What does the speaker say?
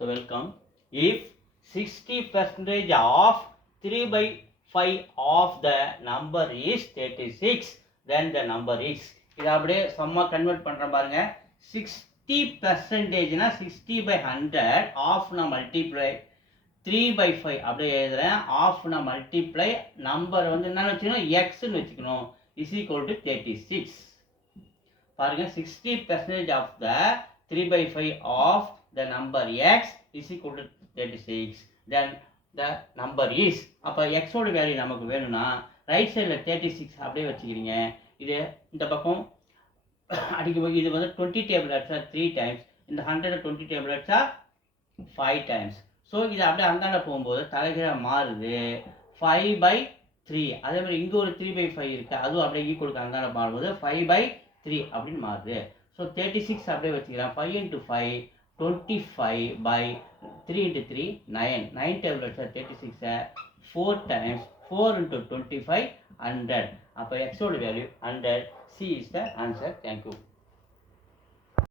So welcome. If 60% of 3 by 5 of the number is 36, then the number is. இதை அப்படியே சம்மா convert பண்ணுறேன் பாருங்க. 60%னா 60 by 100 ஆஃப்னா multiply 3 by 5 அப்படியே எழுதுறேன். ஆஃப்னா மல்டிப்ளை நம்பர் வந்து என்னன்னு வச்சுக்கணும், எக்ஸ்ன்னு வச்சுக்கணும். Is equal to 36. பாருங்க 60% of the 3 by 5 of the number x is equal to 36. Then the number is. அப்போ x ஓட வேல்யூ நமக்கு வேணும்னா ரைட் சைடில் 36 அப்படியே வச்சுக்கிறீங்க. இது இந்த பக்கம் அடிக்கும்போது இது வந்து 20 டேபிள் அடிச்சா 3 டைம்ஸ், இந்த 100 20 டேபிள் அடிச்சா 5 டைம்ஸ். ஸோ இது அப்படியே அந்தாண்ட போகும்போது தலைகீழ மாறுது 5 by 3. அதே மாதிரி இங்கே ஒரு 3 by 5 இருக்கு, அதுவும் அப்படியே ஈக்குவலுக்கு அந்தாண்ட மாறும்போது 5 by 3 அப்படின்னு மாறுது. ஸோ 36 அப்படியே வச்சுக்கிறேன். 5 into 5 25 by 3 into 3 9. 9 டேபிள் வச்சா 36 4 times 4 into 25 100. அப்போ எக்ஸோட value 100. C is the answer. Thank you.